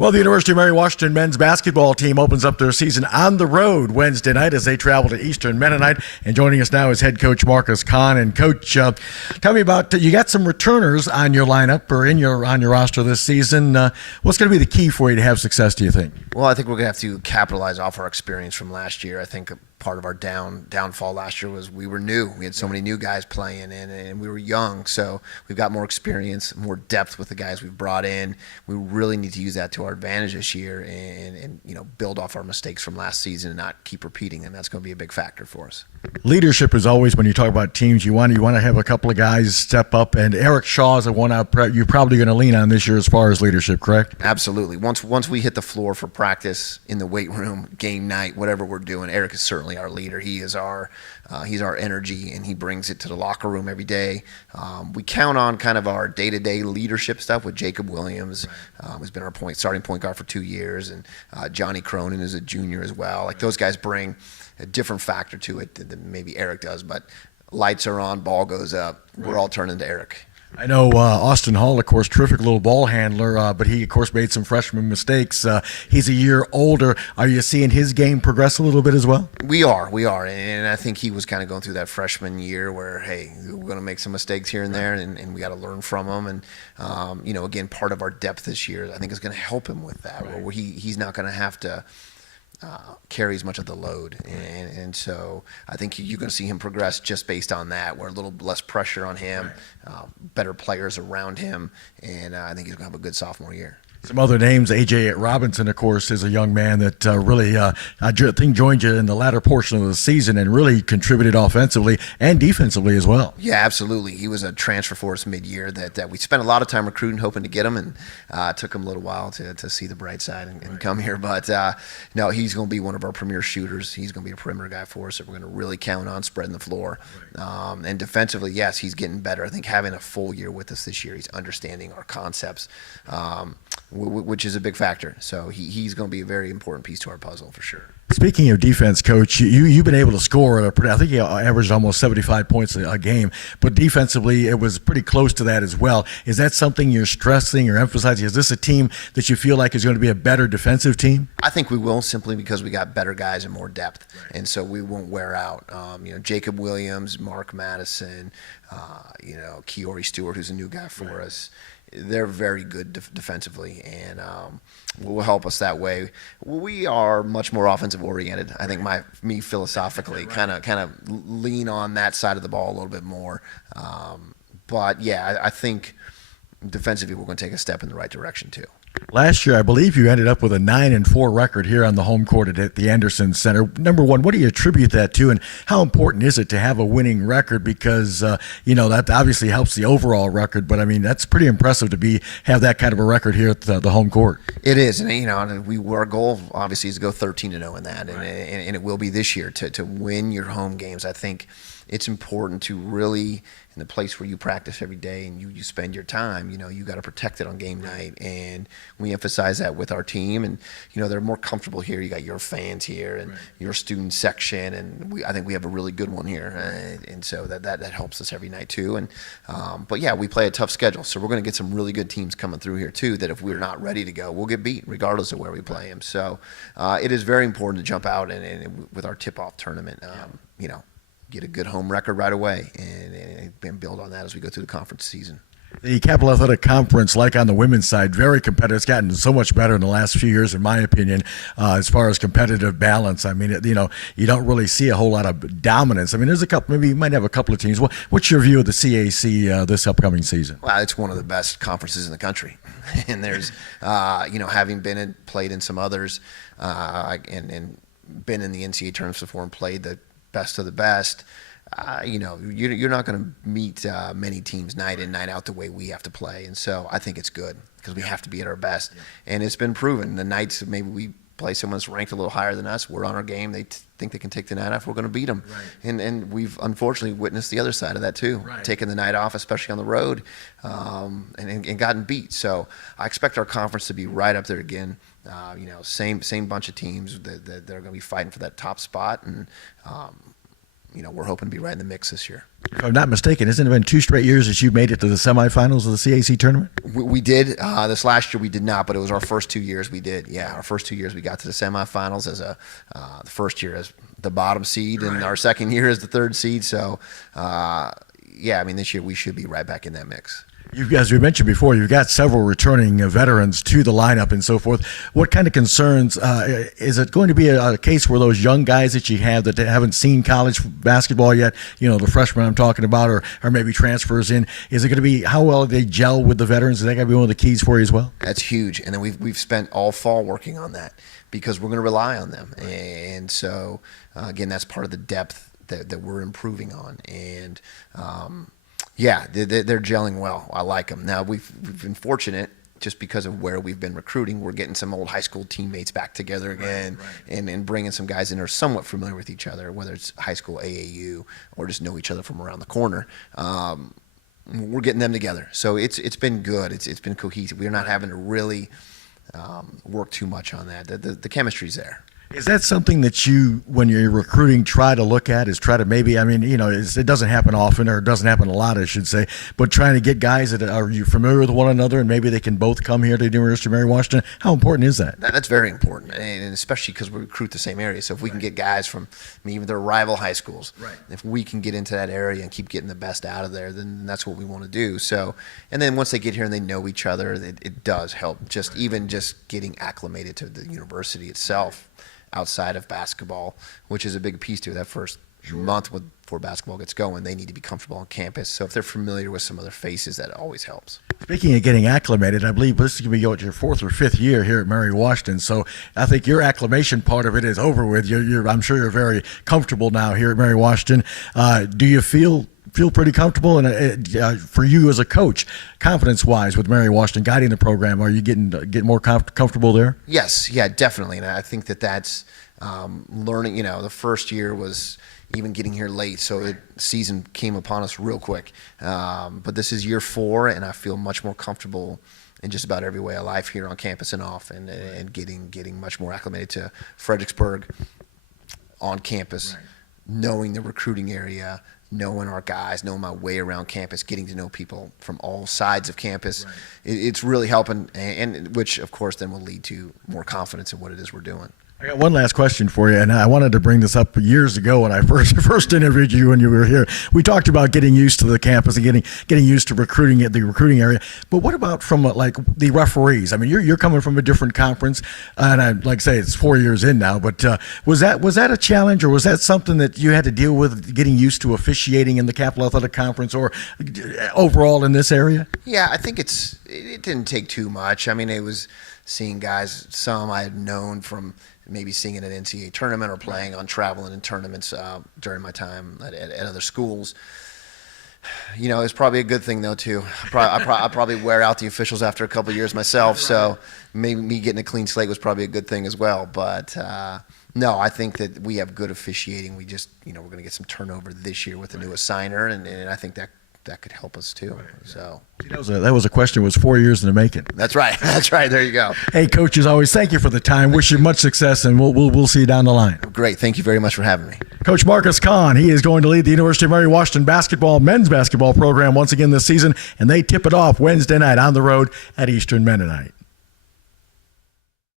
Well, the University of Mary Washington men's basketball team opens up their season on the road Wednesday night as they travel to Eastern Mennonite. And joining us now is head coach Marcus Kahn. And coach, tell me about you got some returners on your lineup or on your roster this season. What's going to be the key for you to have success, do you think? Well, I think we're going to have to capitalize off our experience from last year. I think part of our downfall last year was we were new. We had so many new guys playing, and we were young. So we've got more experience, more depth with the guys we've brought in. We really need to use that to our advantage this year, and build off our mistakes from last season and not keep repeating them. That's going to be a big factor for us. Leadership is always, when you talk about teams, you want to have a couple of guys step up, and Eric Shaw is the one you're probably going to lean on this year as far as leadership, correct? Absolutely. Once we hit the floor for practice, in the weight room, game night, whatever we're doing, Eric is certainly our leader. He is he's our energy, and he brings it to the locker room every day. We count on kind of our day-to-day leadership stuff with Jacob Williams, who's been our starting point guard for 2 years, and Johnny Cronin is a junior as well. Like, those guys bring a different factor to it than maybe Eric does, but lights are on, ball goes up, we're all turning to Eric. I know Austin Hall, of course, terrific little ball handler, but he, of course, made some freshman mistakes. He's a year older. Are you seeing his game progress a little bit as well? We are, and I think he was kind of going through that freshman year where, hey, we're going to make some mistakes here and there, and we got to learn from them. And again, part of our depth this year, I think, is going to help him with that. Right. Where he's not going to have to carry as much of the load, and so I think you're going to see him progress just based on that, where a little less pressure on him, better players around him, and I think he's going to have a good sophomore year. Some other names, A.J. Robinson, of course, is a young man that really, I think, joined you in the latter portion of the season and really contributed offensively and defensively as well. Yeah, absolutely. He was a transfer for us mid-year that we spent a lot of time recruiting, hoping to get him, and it took him a little while to see the bright side and come here. But no, he's going to be one of our premier shooters. He's going to be a perimeter guy for us that we're going to really count on spreading the floor. And defensively, yes, he's getting better. I think having a full year with us this year, he's understanding our concepts, which is a big factor. So he's going to be a very important piece to our puzzle for sure. Speaking of defense, Coach, you've been able to score I think you averaged almost 75 points a game, but defensively it was pretty close to that as well. Is that something you're stressing or emphasizing? Is this a team that you feel like is going to be a better defensive team? I think we will, simply because we got better guys and more depth, and so we won't wear out. Jacob Williams, Mark Madison, Kiori Stewart, who's a new guy for us. They're very good defensively, and will help us that way. We are much more offensive oriented. I think me philosophically kind of lean on that side of the ball a little bit more. But yeah, I think defensively we're going to take a step in the right direction too. Last year, I believe you ended up with a 9-4 record here on the home court at the Anderson Center. Number one, what do you attribute that to, and how important is it to have a winning record? Because that obviously helps the overall record, but I mean that's pretty impressive to have that kind of a record here at the home court. It is, and our goal obviously is to go 13-0 in that, and it will be this year to win your home games. I think it's important to really, in the place where you practice every day and you spend your time, you got to protect it on game night, and we emphasize that with our team. And they're more comfortable here. You got your fans here and your student section, and I think we have a really good one here, and so that helps us every night too. And but yeah, we play a tough schedule, so we're going to get some really good teams coming through here too. That if we're not ready to go, we'll get beat regardless of where we play them. So it is very important to jump out and with our tip-off tournament, get a good home record right away and build on that as we go through the conference season. The Capital Athletic Conference, like on the women's side, very competitive. It's gotten so much better in the last few years, in my opinion, as far as competitive balance. I mean, you don't really see a whole lot of dominance. I mean, there's a couple, maybe you might have a couple of teams. What's your view of the CAC this upcoming season? Well, it's one of the best conferences in the country. And there's, having played in some others and been in the NCAA tournaments before and played the best of the best, you're not going to meet many teams night in, night out the way we have to play. And so I think it's good because we have to be at our best. And it's been proven. The nights maybe we play someone that's ranked a little higher than us, we're on our game, they think they can take the night off, we're going to beat them. Right. And we've unfortunately witnessed the other side of that too, taking the night off, especially on the road, and gotten beat. So I expect our conference to be right up there again. Same bunch of teams that are going to be fighting for that top spot, and we're hoping to be right in the mix this year. If I'm not mistaken, hasn't it been 2 straight years that you've made it to the semifinals of the CAC tournament? We did. This last year we did not, but it was our first 2 years we did. Yeah, our first 2 years we got to the semifinals as the first year as the bottom seed, and our second year as the third seed. So, this year we should be right back in that mix. As we mentioned before, you've got several returning veterans to the lineup and so forth. What kind of concerns, is it going to be a case where those young guys that you have that haven't seen college basketball yet, the freshmen I'm talking about, or maybe transfers in, is it going to be how well they gel with the veterans? Is that going to be one of the keys for you as well? That's huge. And then we've spent all fall working on that because we're going to rely on them. And so, again, that's part of the depth that we're improving on. And, they're gelling well. I like them. Now, we've been fortunate just because of where we've been recruiting. We're getting some old high school teammates back together again, and bringing some guys in who are somewhat familiar with each other, whether it's high school AAU or just know each other from around the corner. We're getting them together. So it's been good. It's been cohesive. We're not having to really work too much on that. The chemistry's there. Is that something that you, when you're recruiting, try to look at? Is try to maybe, it doesn't happen often, or it doesn't happen a lot, I should say, but trying to get guys that are you familiar with one another, and maybe they can both come here to the University of Mary Washington? How important is that? That's very important, and especially because we recruit the same area. So if we can get guys from even their rival high schools, if we can get into that area and keep getting the best out of there, then that's what we want to do. So, and then once they get here and they know each other, it does help. Even getting acclimated to the university itself, outside of basketball, which is a big piece to it. That first month before basketball gets going, they need to be comfortable on campus. So if they're familiar with some other faces, that always helps. Speaking of getting acclimated, I believe this is going to be your 4th or 5th year here at Mary Washington. So I think your acclimation part of it is over with. I'm sure you're very comfortable now here at Mary Washington. Do you feel pretty comfortable? And for you as a coach, confidence-wise with Mary Washington guiding the program, are you getting more comfortable there? Yes, yeah, definitely. And I think that's learning. The first year was even getting here late, so the season came upon us real quick. But this is year 4, and I feel much more comfortable in just about every way of life here on campus and off, and getting much more acclimated to Fredericksburg on campus, knowing the recruiting area, knowing our guys, knowing my way around campus, getting to know people from all sides of campus. It's really helping, and which, of course, then will lead to more confidence in what it is we're doing. I got one last question for you, and I wanted to bring this up years ago when I first interviewed you when you were here. We talked about getting used to the campus and getting used to recruiting at the recruiting area. But what about from like the referees? I mean, you're coming from a different conference, and I like I say it's 4 years in now. But was that a challenge, or was that something that you had to deal with, getting used to officiating in the Capital Athletic Conference, or overall in this area? Yeah, I think it didn't take too much. I mean, it was seeing guys, some I had known from maybe seeing it at an NCAA tournament or playing on traveling in tournaments during my time at other schools. It's probably a good thing though too. I probably wear out the officials after a couple of years myself, so maybe me getting a clean slate was probably a good thing as well. But no, I think that we have good officiating. We just we're going to get some turnover this year with the new assigner, and I think that could help us too. So that was a question. It was 4 years in the making. That's right. That's right. There you go. Hey, Coach, as always, thank you for the time. Wish you much success, and we'll see you down the line. Great. Thank you very much for having me. Coach Marcus Kahn, he is going to lead the University of Mary Washington men's basketball program once again this season, and they tip it off Wednesday night on the road at Eastern Mennonite.